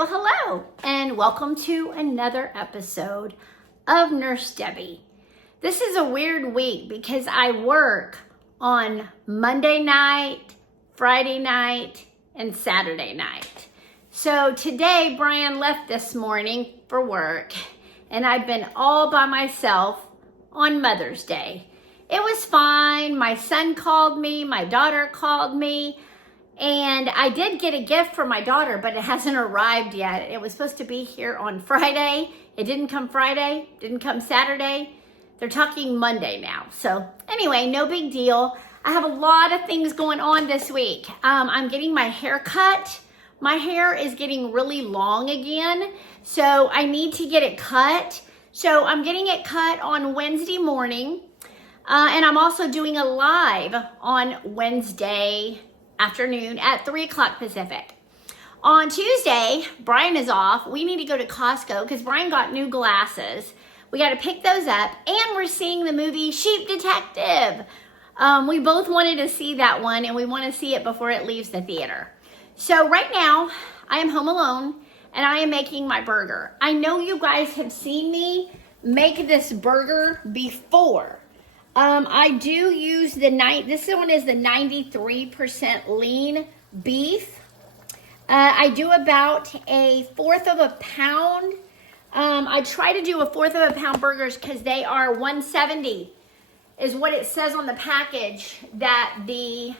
Well, hello, and welcome to another episode of Nurse Debbie. This is a weird week because I work on Monday night, Friday night, and Saturday night. So today, Brian left this morning for work, and I've been all by myself on Mother's Day. It was fine. My son called me, my daughter called me, and I did get a gift for my daughter, but it hasn't arrived yet. It was supposed to be here on Friday. It didn't come Friday, didn't come Saturday. They're talking Monday now. So anyway, no big deal. I have a lot of things going on this week. I'm getting my hair cut. My hair is getting really long again, so I need to get it cut. So I'm getting it cut on Wednesday morning, and I'm also doing a live on Wednesday afternoon at 3 o'clock Pacific. On Tuesday, Brian is off. We need to go to Costco because Brian got new glasses. We got to pick those up, and we're seeing the movie Sheep Detective. We both wanted to see that one, and we want to see it before it leaves the theater. So right now, I am home alone, and I am making my burger. I know you guys have seen me make this burger before. I do use this one is the 93% lean beef. I do about a fourth of a pound. I try to do a fourth of a pound burgers because they are 170 is what it says on the package that the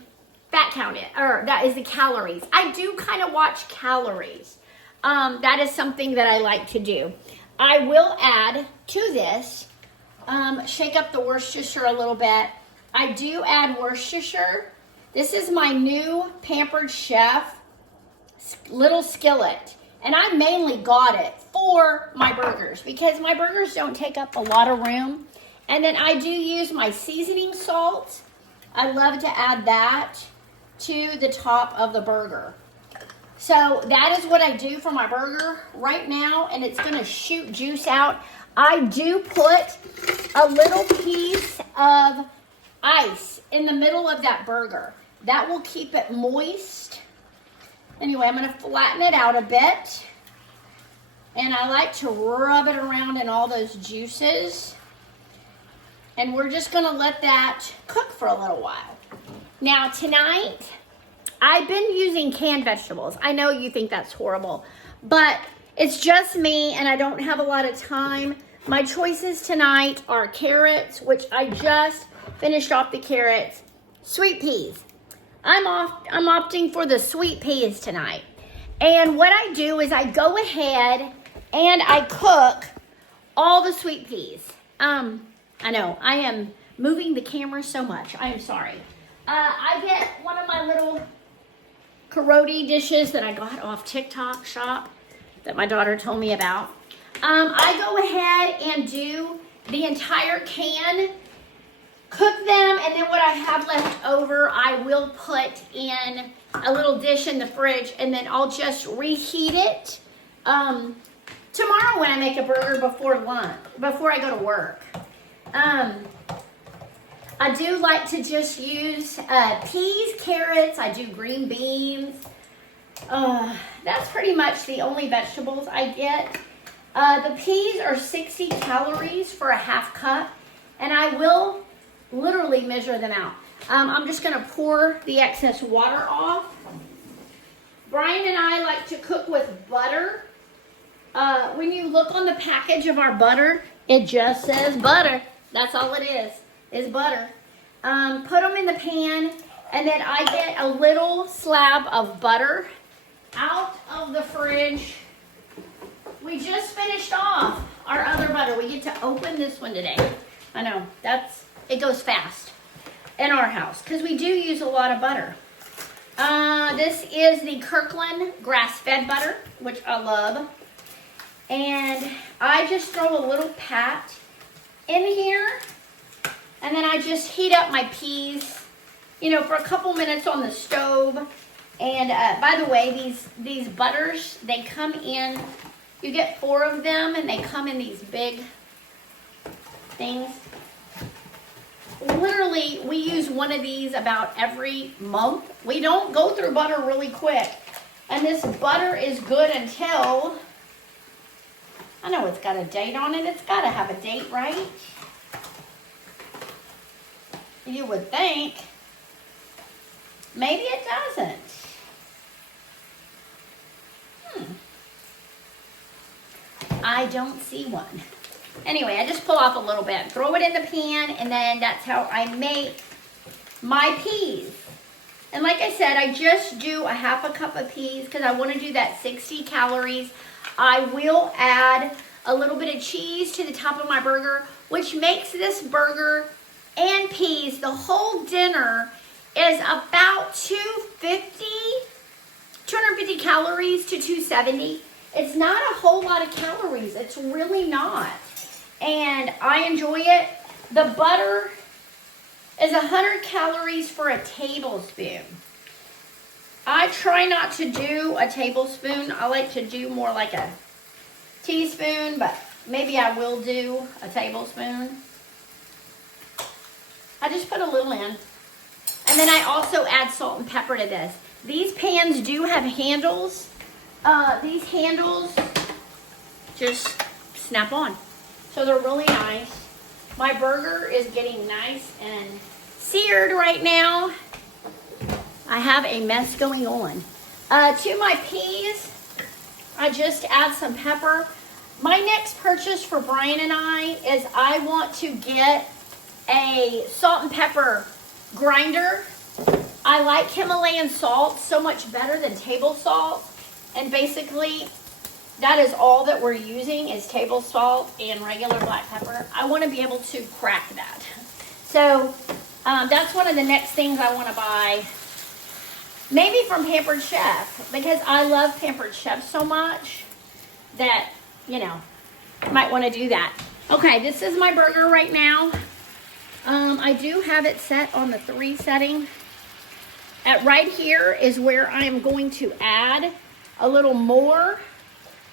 fat count is, or that is the calories. I do kind of watch calories. That is something that I like to do. I will add to this, shake up the Worcestershire a little bit. I do add Worcestershire. This is my new Pampered Chef little skillet. And I mainly got it for my burgers because my burgers don't take up a lot of room. And then I do use my seasoning salt. I love to add that to the top of the burger. So that is what I do for my burger right now, and it's gonna shoot juice out. I do put a little piece of ice in the middle of that burger. That will keep it moist. Anyway, I'm gonna flatten it out a bit, and I like to rub it around in all those juices. And we're just gonna let that cook for a little while. Now tonight, I've been using canned vegetables. I know you think that's horrible, but it's just me and I don't have a lot of time. My choices tonight are carrots, which I just finished off the carrots, sweet peas. I'm opting for the sweet peas tonight. And what I do is I go ahead and I cook all the sweet peas. I know, I am moving the camera so much. I am sorry. I get one of my little Karoti dishes that I got off TikTok shop that my daughter told me about. I go ahead and do the entire can, cook them, and then what I have left over, I will put in a little dish in the fridge, and then I'll just reheat it tomorrow when I make a burger before lunch, before I go to work. I do like to just use peas, carrots, I do green beans. That's pretty much the only vegetables I get. The peas are 60 calories for a half cup, and I will literally measure them out. I'm just gonna pour the excess water off. Brian and I like to cook with butter. When you look on the package of our butter, it just says butter. That's all it is butter. Put them in the pan, and then I get a little slab of butter out of the fridge. We just finished off our other butter. We get to open this one today. I know, it goes fast in our house because we do use a lot of butter. This is the Kirkland grass-fed butter, which I love. And I just throw a little pat in here, and then I just heat up my peas, for a couple minutes on the stove. And by the way, these butters, they come in, you get 4 of them, and they come in these big things. Literally, we use one of these about every month. We don't go through butter really quick. And this butter is good until, I know it's got a date on it. It's got to have a date, right? You would think. Maybe it doesn't. I don't see one. Anyway, I just pull off a little bit, throw it in the pan, and then that's how I make my peas. And like I said, I just do a half a cup of peas because I want to do that 60 calories. I will add a little bit of cheese to the top of my burger, which makes this burger and peas, the whole dinner is about 250 calories to 270. It's not a whole lot of calories. It's really not. And I enjoy it. The butter is 100 calories for a tablespoon. I try not to do a tablespoon. I like to do more like a teaspoon, but maybe I will do a tablespoon. I just put a little in. And then I also add salt and pepper to this. These pans do have handles. These handles just snap on. So they're really nice. My burger is getting nice and seared right now. I have a mess going on. To my peas, I just add some pepper. My next purchase for Brian and I is I want to get a salt and pepper grinder. I like Himalayan salt so much better than table salt. And basically, that is all that we're using is table salt and regular black pepper. I want to be able to crack that. So that's one of the next things I want to buy. Maybe from Pampered Chef, because I love Pampered Chef so much that, you know, I might want to do that. Okay, this is my burger right now. I do have it set on the 3 setting. Right here is where I am going to add a little more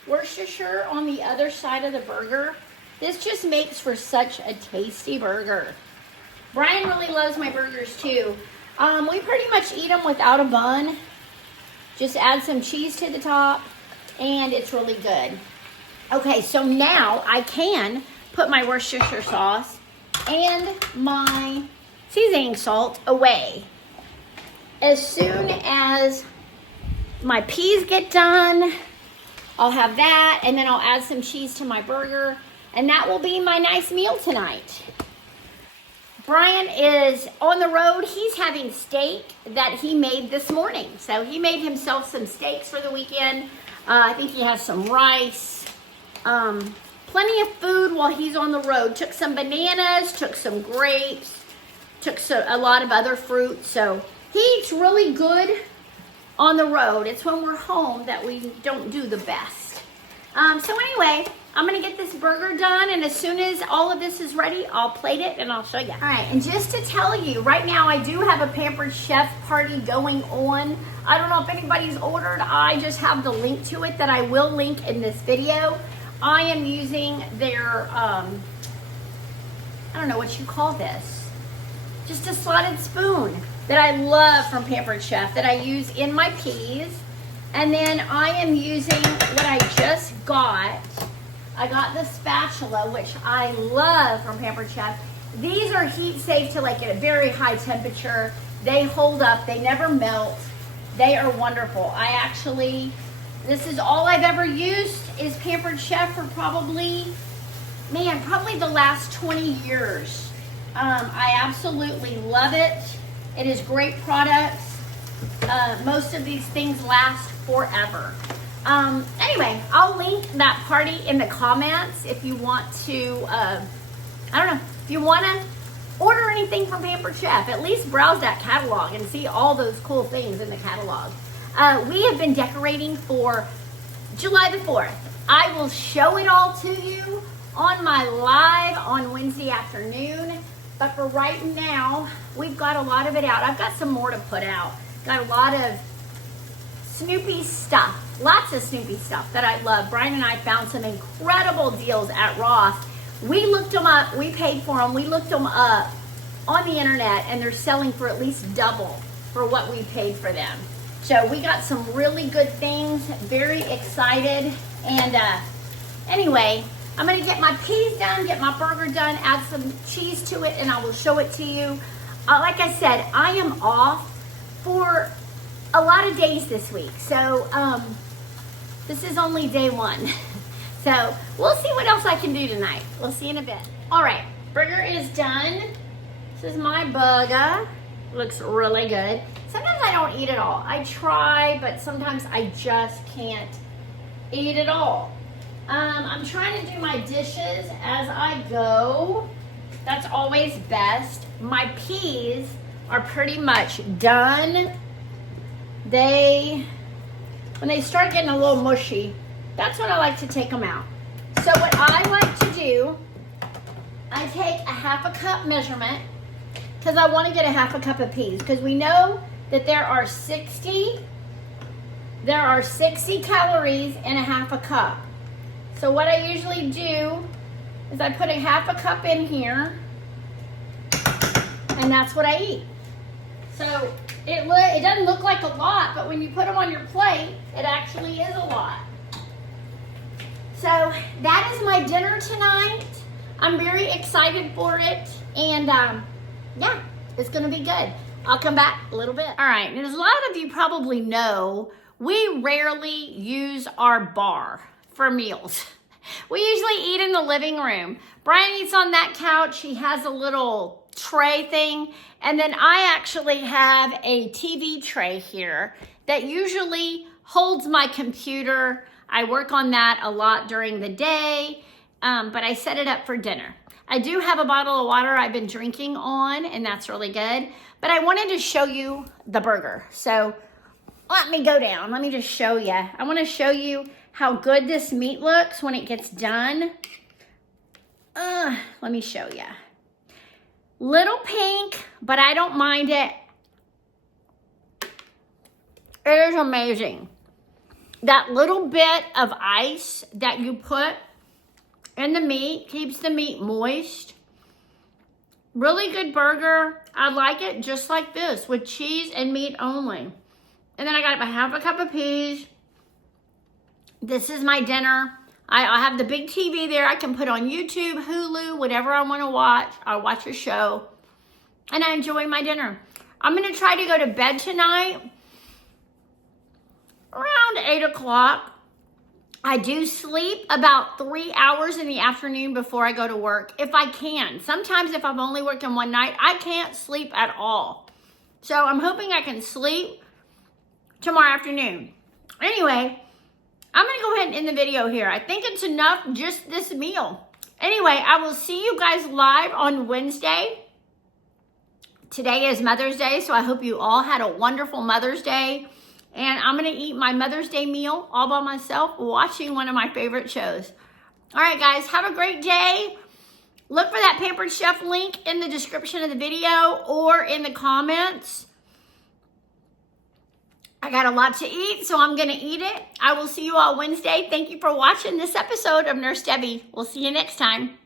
Worcestershire on the other side of the burger. This just makes for such a tasty burger. Brian really loves my burgers too. We pretty much eat them without a bun. Just add some cheese to the top and it's really good. Okay, so now I can put my Worcestershire sauce and my seasoning salt away. As soon as my peas get done, I'll have that, and then I'll add some cheese to my burger, and that will be my nice meal tonight. Brian is on the road. He's having steak that he made this morning. So he made himself some steaks for the weekend. I think he has some rice. Plenty of food while he's on the road. Took some bananas, took some grapes, took a lot of other fruit. So he eats really good on the road. It's when we're home that we don't do the best. So anyway, I'm gonna get this burger done, and as soon as all of this is ready, I'll plate it and I'll show you. All right, and just to tell you, right now I do have a Pampered Chef party going on. I don't know if anybody's ordered. I just have the link to it that I will link in this video. I am using their, I don't know what you call this, just a slotted spoon that I love from Pampered Chef that I use in my peas. And then I am using what I just got. I got the spatula, which I love from Pampered Chef. These are heat safe to like at a very high temperature. They hold up, they never melt. They are wonderful. This is all I've ever used is Pampered Chef for probably the last 20 years. I absolutely love it. It is great products. Most of these things last forever. Anyway, I'll link that party in the comments if you want to, if you want to order anything from Pampered Chef, at least browse that catalog and see all those cool things in the catalog. We have been decorating for July the 4th. I will show it all to you on my live on Wednesday afternoon. But for right now, we've got a lot of it out. I've got some more to put out. Got a lot of Snoopy stuff. Lots of Snoopy stuff that I love. Brian and I found some incredible deals at Ross. We looked them up. We paid for them. We looked them up on the internet, and they're selling for at least double for what we paid for them. So we got some really good things, very excited. And anyway, I'm gonna get my peas done, get my burger done, add some cheese to it, and I will show it to you. Like I said, I am off for a lot of days this week. So this is only day one. So we'll see what else I can do tonight. We'll see in a bit. All right, burger is done. This is my burger. Looks really good. Sometimes I don't eat it all. I try, but sometimes I just can't eat it all. I'm trying to do my dishes as I go. That's always best. My peas are pretty much done. When they start getting a little mushy, that's when I like to take them out. So what I like to do, I take a ½ a cup measurement because I want to get a ½ a cup of peas, because we know that there are 60 calories in a ½ a cup. So what I usually do is I put a ½ a cup in here, and that's what I eat. So it doesn't look like a lot, but when you put them on your plate, it actually is a lot. So that is my dinner tonight. I'm very excited for it, and yeah, it's gonna be good. I'll come back a little bit. All right, and as a lot of you probably know, we rarely use our bar for meals. We usually eat in the living room. Brian eats on that couch. He has a little tray thing, and then I actually have a TV tray here that usually holds my computer. I work on that a lot during the day, but I set it up for dinner. I do have a bottle of water I've been drinking on, and that's really good. But I wanted to show you the burger. So let me go down. Let me just show you. I want to show you how good this meat looks when it gets done. Let me show you. Little pink, but I don't mind it. It is amazing. That little bit of ice that you put in the meat keeps the meat moist. Really good burger. I like it just like this, with cheese and meat only. And then I got my ½ a cup of peas. This is my dinner. I have the big TV there. I can put on YouTube, Hulu, whatever I want to watch. I'll watch a show. And I enjoy my dinner. I'm going to try to go to bed tonight around 8 o'clock. I do sleep about 3 hours in the afternoon before I go to work, if I can. Sometimes if I'm only working one night, I can't sleep at all. So I'm hoping I can sleep tomorrow afternoon. Anyway, I'm going to go ahead and end the video here. I think it's enough, just this meal. Anyway, I will see you guys live on Wednesday. Today is Mother's Day, so I hope you all had a wonderful Mother's Day. And I'm going to eat my Mother's Day meal all by myself, watching one of my favorite shows. All right, guys, have a great day. Look for that Pampered Chef link in the description of the video or in the comments. I got a lot to eat, so I'm going to eat it. I will see you all Wednesday. Thank you for watching this episode of Nurse Debbie. We'll see you next time.